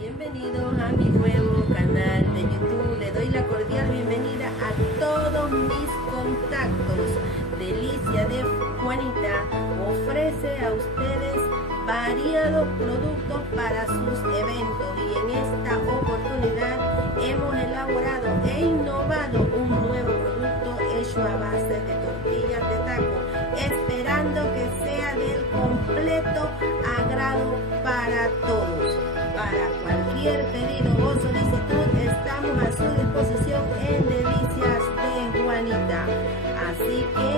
Bienvenidos a mi nuevo canal de YouTube. Le doy la cordial bienvenida a todos mis contactos. Delicia de Juanita ofrece a ustedes variados productos para sus eventos y en esta oportunidad hemos elaborado e innovado un nuevo producto hecho a base de tortillas de taco, esperando que sea del completo agrado para todos. Para cualquier pedido o solicitud estamos a su disposición en Delicias de Juanita. Así que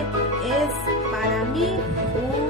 es para mí un